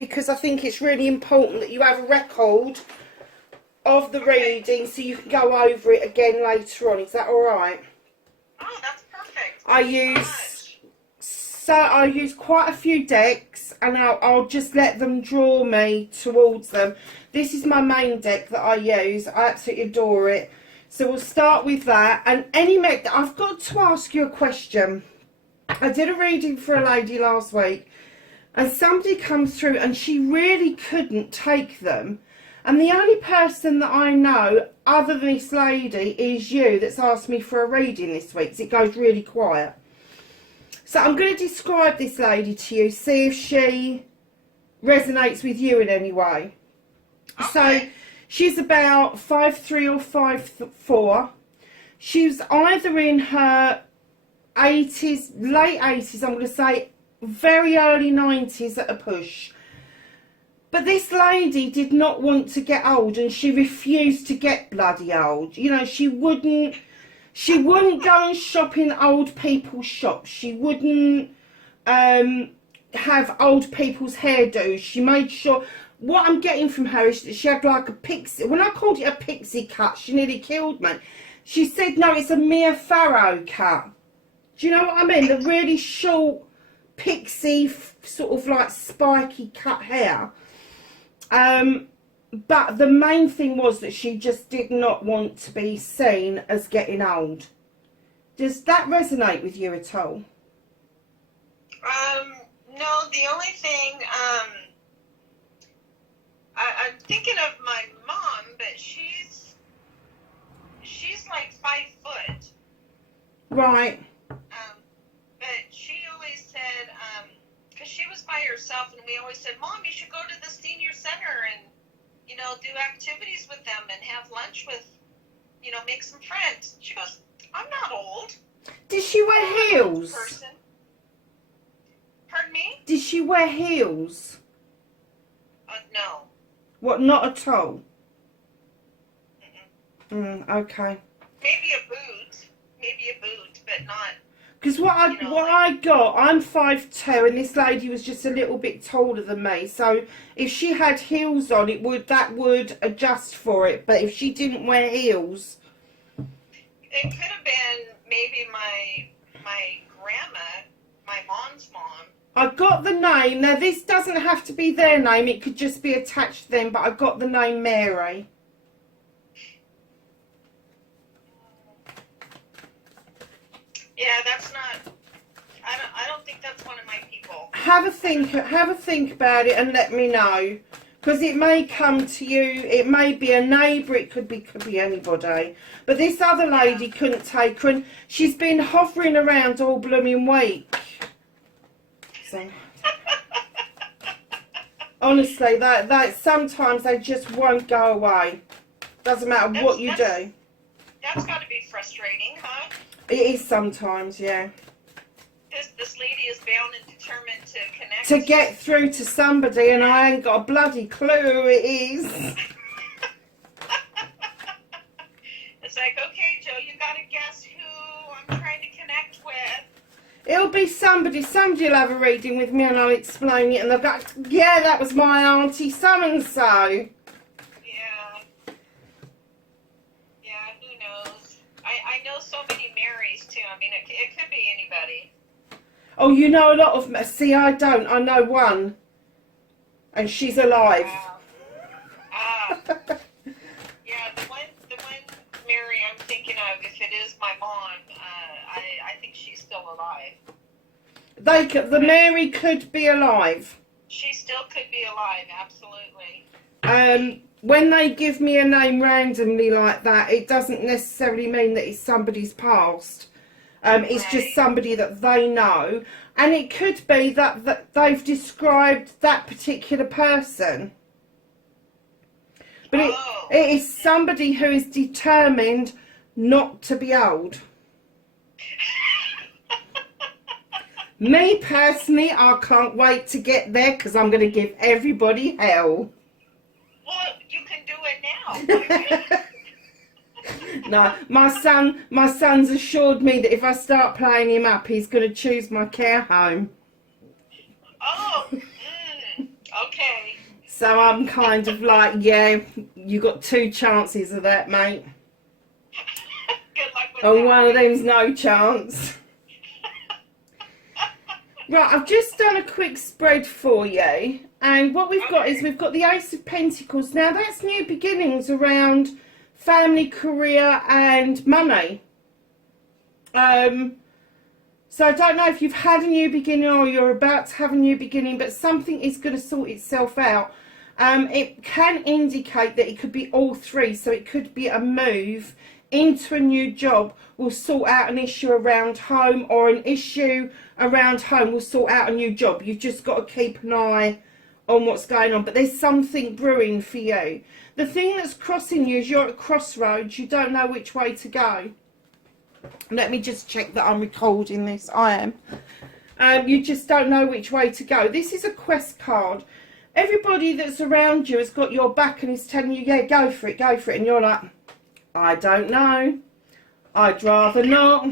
Because I think it's really important that you have a record of the reading so you can go over it again later on. Is that all right? Oh, that's perfect. I use quite a few decks, and I'll just let them draw me towards them. This is my main deck that I use. I absolutely adore it. So we'll start with that. And I've got to ask you a question. I did a reading for a lady last week, and somebody comes through and she really couldn't take them. And the only person that I know other than this lady is you that's asked me for a reading this week, so it goes really quiet. So I'm going to describe this lady to you, see if she resonates with you in any way. Okay. So she's about 5'3" or 5'4". She's either in her 80s, late 80s, I'm going to say very early 90s at a push. But this lady did not want to get old, and she refused to get bloody old. You know, she wouldn't go and shop in old people's shops. She wouldn't have old people's hairdos. She made sure, what I'm getting from her is that she had like a pixie. When I called it a pixie cut, she nearly killed me. She said, no, it's a Mia Farrow cut. Do you know what I mean? The really short, pixie, sort of like spiky cut hair. But the main thing was that she just did not want to be seen as getting old. Does that resonate with you at all? No, the only thing, I'm thinking of my mom, but she's like 5 foot. Right. But she always said, because she was by herself, and we always said, Mom, you should go to the senior center and, you know, do activities with them and have lunch with, you know, make some friends. She goes, I'm not old. Did she wear heels? Person. Pardon me? Did she wear heels? No. What, not at all? Mm-mm. Okay. Maybe a boot, but not. Because I'm 5'2", and this lady was just a little bit taller than me. So if she had heels on, that would adjust for it. But if she didn't wear heels, it could have been maybe my grandma, my mom's mom. I got the name. Now this doesn't have to be their name; it could just be attached to them. But I got the name Mary. Yeah, that's not. I don't think that's one of my people. Have a think about it, and let me know, because it may come to you. It may be a neighbour. It could be anybody. But this other lady couldn't take her, and she's been hovering around all blooming week. So honestly, that sometimes they just won't go away. Doesn't matter what you do. That's got to be frustrating, huh? It is sometimes, yeah. This lady is bound and determined to connect. To get through to somebody, and I ain't got a bloody clue who it is. It's like, okay, Joe, you got to guess who I'm trying to connect with. It'll be somebody. Somebody will have a reading with me, and I'll explain it, and they'll go, yeah, that was my auntie so-and-so. Yeah, who knows? I know so many Marys, too. I mean, it could be anybody. Oh, you know a lot of... See, I don't. I know one. And she's alive. Wow. Yeah, the one Mary I'm thinking of, if it is my mom, I think she's still alive. The Mary could be alive. She still could be alive, absolutely. When they give me a name randomly like that, it doesn't necessarily mean that it's somebody's past. It's right. Just somebody that they know. And it could be that they've described that particular person. But it is somebody who is determined not to be old. Me personally, I can't wait to get there because I'm going to give everybody hell. Well, you can do it now. No, my son's assured me that if I start playing him up, he's going to choose my care home. Oh, okay. So I'm kind of like, yeah, you got 2 chances of that, mate. Good luck with And that. one of them's no chance. Right, I've just done a quick spread for you. And what we've got is we've got the Ace of Pentacles. Now, that's new beginnings around family, career, and money. So I don't know if you've had a new beginning or you're about to have a new beginning, but something is going to sort itself out. It can indicate that it could be all 3. So it could be a move into a new job will sort out an issue around home, or an issue around home will sort out a new job. You've just got to keep an eye on what's going on, but there's something brewing for you. The thing that's crossing you is you're at a crossroads. You don't know which way to go. Let me just check that I'm recording this. I am. You just don't know which way to go. This is a quest card. Everybody that's around you has got your back and is telling you, yeah, go for it, go for it. And you're like, I don't know. I'd rather not.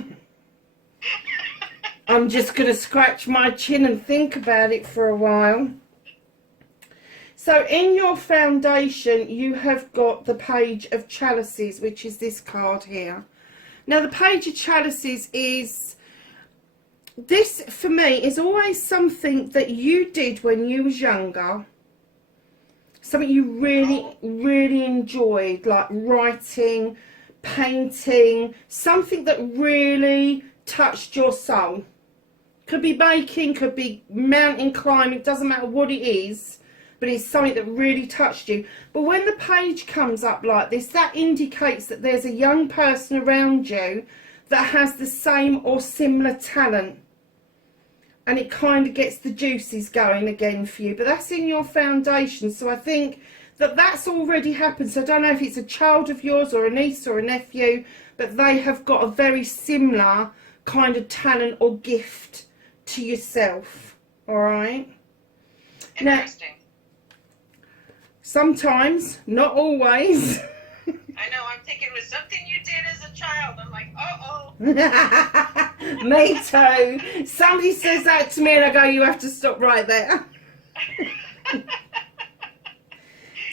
I'm just going to scratch my chin and think about it for a while. So in your foundation, you have got the Page of Chalices, which is this card here. Now, the Page of Chalices is, this for me is always something that you did when you was younger. Something you really enjoyed, like writing, painting, something that really touched your soul. Could be baking, could be mountain climbing, doesn't matter what it is, but it's something that really touched you. But when the page comes up like this, that indicates that there's a young person around you that has the same or similar talent. And it kind of gets the juices going again for you. But that's in your foundation. So I think that that's already happened. So I don't know if it's a child of yours or a niece or a nephew, but they have got a very similar kind of talent or gift to yourself. All right? Interesting. Now, sometimes, not always. I know, I'm thinking it was something you did as a child. I'm like, uh-oh. Me too. Somebody says that to me and I go, you have to stop right there.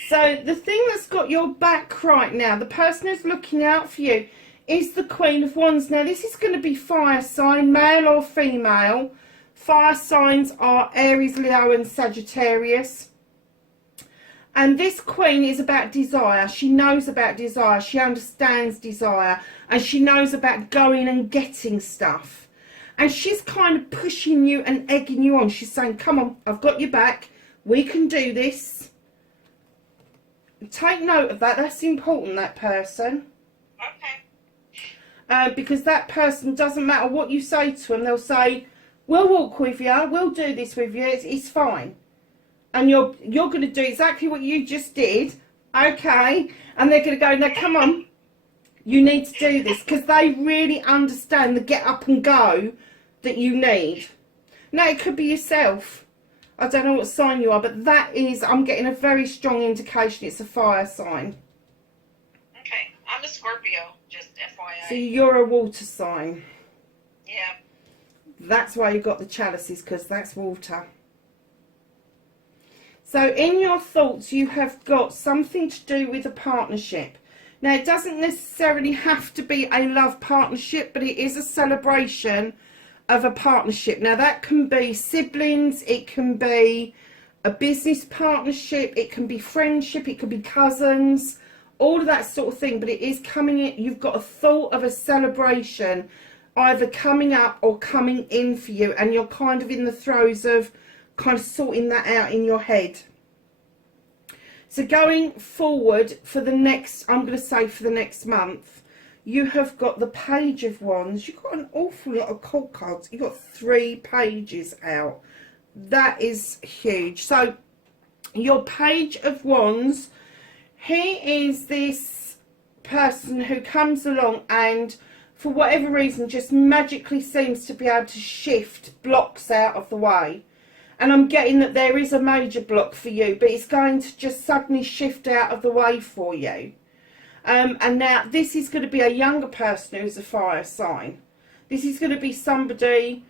So the thing that's got your back right now, the person who's looking out for you, is the Queen of Wands. Now this is going to be fire sign, male or female. Fire signs are Aries, Leo and Sagittarius. And this Queen is about desire. She knows about desire. She understands desire. And she knows about going and getting stuff. And she's kind of pushing you and egging you on. She's saying, come on, I've got your back. We can do this. Take note of that. That's important, that person. Okay. Because that person, doesn't matter what you say to them, they'll say, we'll walk with you. We'll do this with you. It's fine. And you're going to do exactly what you just did, okay? And they're going to go, now come on, you need to do this, because they really understand the get up and go that you need. Now, it could be yourself. I don't know what sign you are, but that is, I'm getting a very strong indication it's a fire sign. Okay, I'm a Scorpio, just FYI. So you're a water sign. Yeah. That's why you got the chalices, because that's water. So in your thoughts, you have got something to do with a partnership. Now, it doesn't necessarily have to be a love partnership, but it is a celebration of a partnership. Now, that can be siblings, it can be a business partnership, it can be friendship, it could be cousins, all of that sort of thing. But it is coming in, you've got a thought of a celebration either coming up or coming in for you, and you're kind of in the throes of kind of sorting that out in your head. So going forward for the next, I'm going to say for the next month, you have got the Page of Wands. You've got an awful lot of court cards. You've got 3 pages out. That is huge. So your Page of Wands, he is this person who comes along and for whatever reason, just magically seems to be able to shift blocks out of the way. And I'm getting that there is a major block for you, but it's going to just suddenly shift out of the way for you. And now this is going to be a younger person who's a fire sign. This is going to be somebody,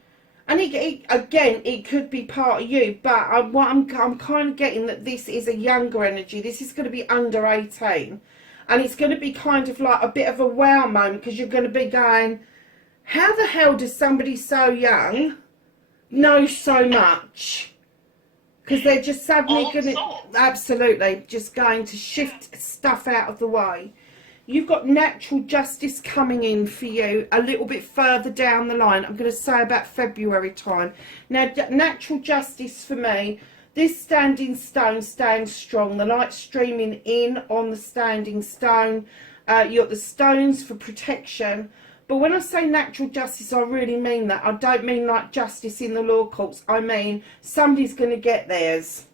and again, it could be part of you, but I'm kind of getting that this is a younger energy. This is going to be under 18. And it's going to be kind of like a bit of a wow moment, because you're going to be going, how the hell does somebody so young know so much? Because they're just suddenly going to, absolutely, just going to shift stuff out of the way. You've got natural justice coming in for you a little bit further down the line. I'm going to say about February time. Now, natural justice for me, this standing stone stands strong. The light's streaming in on the standing stone. You got the stones for protection. But when I say natural justice, I really mean that. I don't mean like justice in the law courts. I mean somebody's going to get theirs.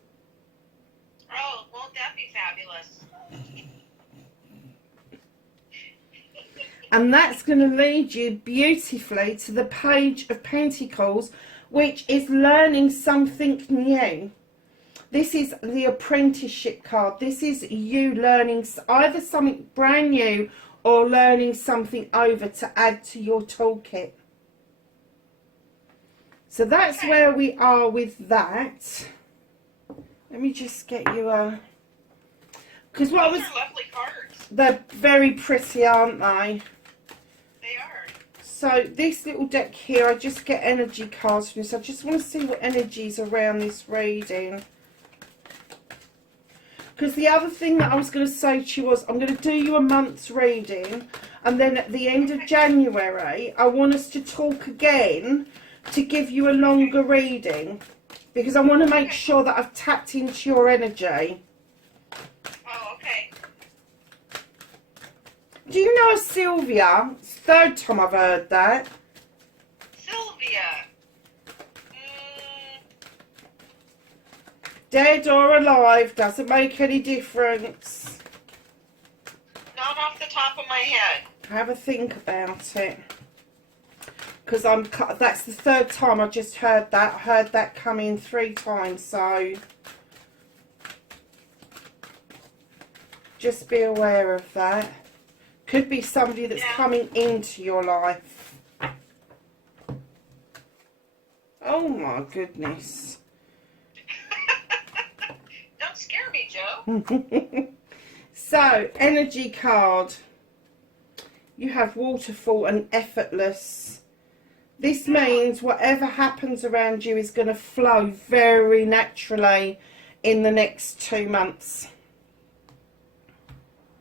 Oh, won't that be fabulous? And that's going to lead you beautifully to the Page of Pentacles, which is learning something new. This is the apprenticeship card. This is you learning either something brand new or learning something over to add to your toolkit. So that's where we are with that. Let me just get you a... Because what Those are lovely cards. They're very pretty, aren't they? They are. So this little deck here, I just get energy cards from this. I just want to see what energy's around this reading. Because the other thing that I was going to say to you was, I'm going to do you a month's reading, and then at the end of January, I want us to talk again to give you a longer reading, because I want to make sure that I've tapped into your energy. Oh, okay. Do you know Sylvia? It's the third time I've heard that. Sylvia. Dead or alive, doesn't make any difference. Not off the top of my head. Have a think about it. Because that's the third time I just heard that. I heard that come in 3 times, so just be aware of that. Could be somebody that's coming into your life. Oh my goodness. Don't scare me, Joe. So, energy card. You have waterfall and effortless. This means whatever happens around you is going to flow very naturally in the next 2 months.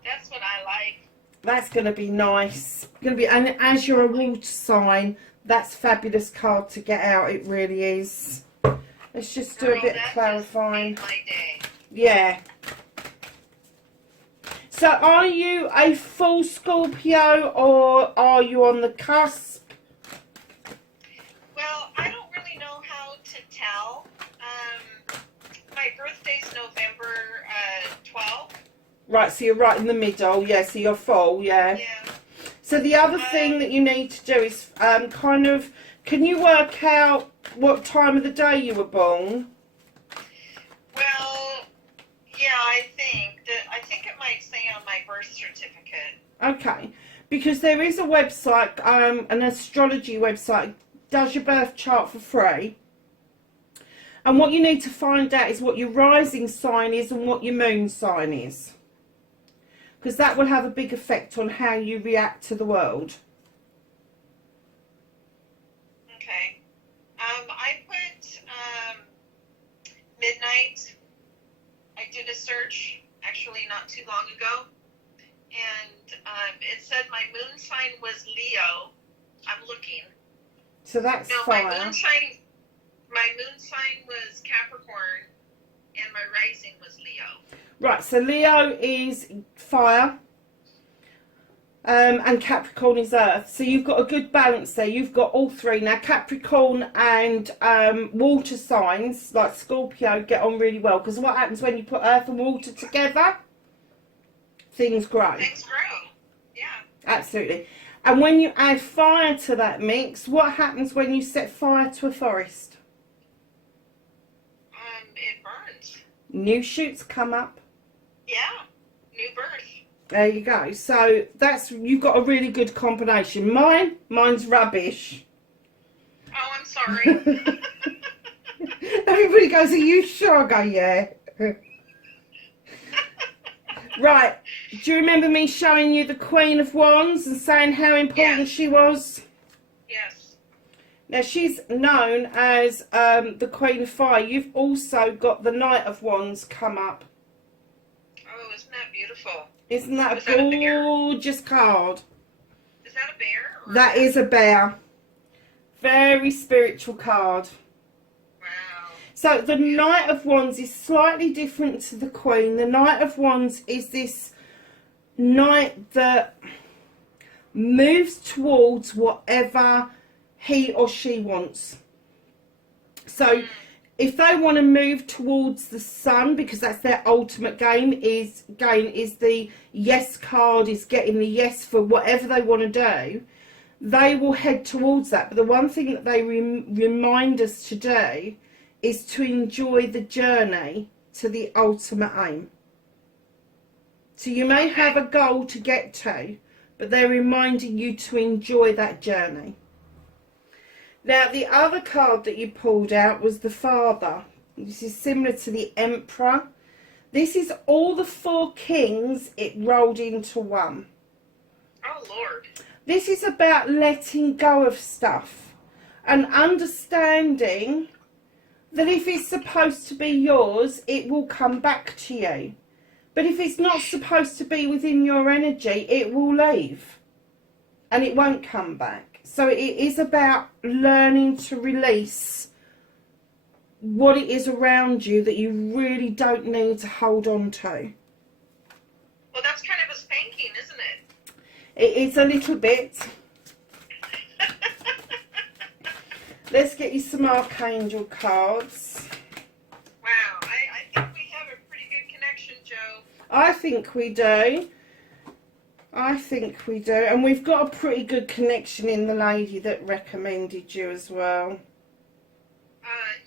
That's what I like. That's going to be nice. And as you're a water sign, that's a fabulous card to get out. It really is. Let's just do a bit of clarifying. Just made my day. Yeah. So are you a full Scorpio, or are you on the cusp? Well, I don't really know how to tell. My birthday's November 12th. Right, so you're right in the middle. Yeah, so you're full, yeah. Yeah. So the other thing that you need to do is kind of, can you work out what time of the day you were born? Well, yeah, I think it might say on my birth certificate. Okay, because there is a website, an astrology website, does your birth chart for free. And what you need to find out is what your rising sign is and what your moon sign is. Because that will have a big effect on how you react to the world. Okay. I put midnight. I did a search actually not too long ago, and it said my moon sign was Leo. I'm looking. So that's fire. My moon sign was Capricorn, and my rising was Leo. Right, so Leo is fire, and Capricorn is earth. So you've got a good balance there. You've got all three. Now Capricorn and water signs like Scorpio get on really well, because what happens when you put earth and water together? Things grow. Things grow. Yeah. Absolutely. And when you add fire to that mix, what happens when you set fire to a forest? It burns. New shoots come up. Yeah, new birth. There you go. So that's, you've got a really good combination. Mine's rubbish. Oh, I'm sorry. Everybody goes, are you sure? I go, yeah. Right. Do you remember me showing you the Queen of Wands and saying how important she was? Yes. Now, she's known as the Queen of Fire. You've also got the Knight of Wands come up. Oh, isn't that beautiful? Isn't that a gorgeous card? Is that a bear? That is a bear. Very spiritual card. Wow. So the Knight of Wands is slightly different to the Queen. The Knight of Wands is this knight that moves towards whatever he or she wants. So if they want to move towards the sun, because that's their ultimate game, is the yes card, is getting the yes for whatever they want to do, they will head towards that. But the one thing that they remind us to do is to enjoy the journey to the ultimate aim. So you may have a goal to get to, but they're reminding you to enjoy that journey. Now, the other card that you pulled out was the Father. This is similar to the Emperor. This is all the 4 kings it rolled into one. Oh, Lord. This is about letting go of stuff and understanding that if it's supposed to be yours, it will come back to you. But if it's not supposed to be within your energy, it will leave and it won't come back. So it is about learning to release what it is around you that you really don't need to hold on to. Well, that's kind of a spanking, isn't it? It is a little bit. Let's get you some Archangel cards. Wow, I think we have a pretty good connection, Joe. I think we do. I think we do. And we've got a pretty good connection in the lady that recommended you as well.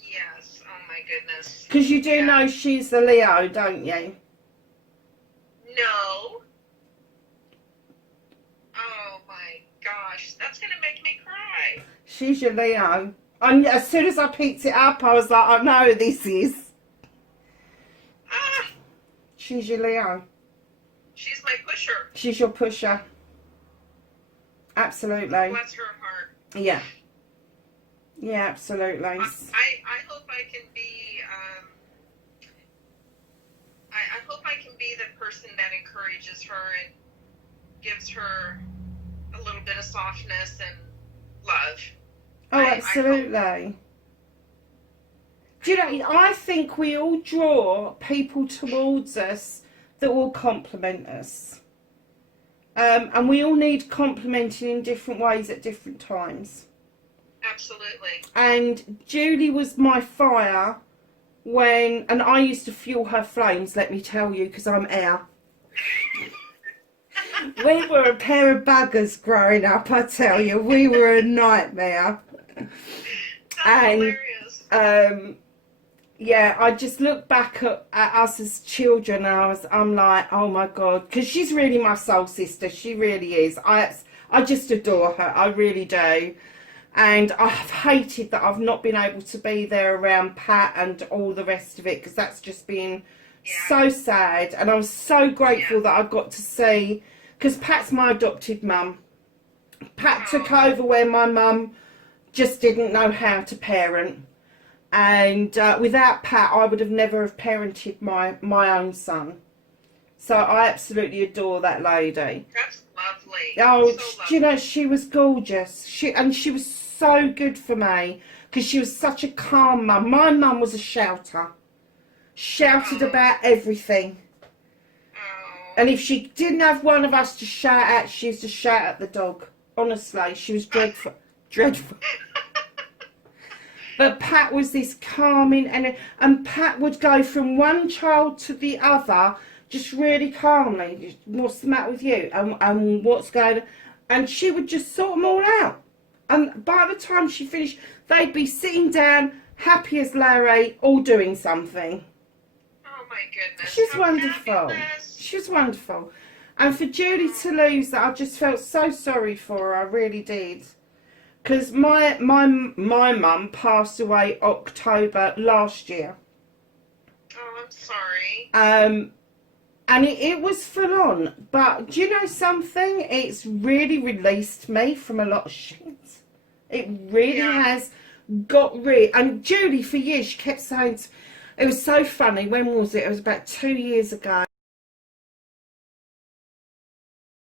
Yes. Oh, my goodness. Because you do know she's the Leo, don't you? No. Oh, my gosh. That's going to make me cry. She's your Leo. And as soon as I picked it up, I was like, I know who this is. Ah. She's your Leo. She's my pusher. She's your pusher. Absolutely. Bless her heart. Yeah. Yeah, absolutely. I hope I can be, I hope I can be the person that encourages her and gives her a little bit of softness and love. Oh, absolutely. Do you know, I think we all draw people towards us that will compliment us. And we all need complimenting in different ways at different times. Absolutely. And Julie was my fire when, and I used to fuel her flames, let me tell you, because I'm air. We were a pair of buggers growing up, I tell you. We were a nightmare. That's hilarious. Yeah, I just look back at us as children and I'm like, oh my God, because she's really my soul sister. She really is. I just adore her. I really do. And I've hated that I've not been able to be there around Pat and all the rest of it, because that's just been so sad. And I'm so grateful that I got to see, because Pat's my adopted mum. Pat took over where my mum just didn't know how to parent. And without Pat, I would have never have parented my own son. So I absolutely adore that lady. That's lovely. Oh, so lovely. you know, she was gorgeous. She was so good for me, because she was such a calm mum. My mum was a shouter. Shouted about everything. Oh. And if she didn't have one of us to shout at, she used to shout at the dog. Honestly, she was dreadful. Dreadful. But Pat was this calming, and Pat would go from one child to the other just really calmly. What's the matter with you? And what's going on? and she would just sort them all out. And by the time she finished, they'd be sitting down, happy as Larry, all doing something. Oh my goodness. She's How wonderful. fabulous. She was wonderful. And for Julie to lose that, I just felt so sorry for her. I really did. Because my mum passed away October last year. Oh, I'm sorry. And it was full on. But do you know something? It's really released me from a lot of shit. It really has got rid. And Julie, for years, she kept saying, it was so funny. When was it? It was about 2 years ago.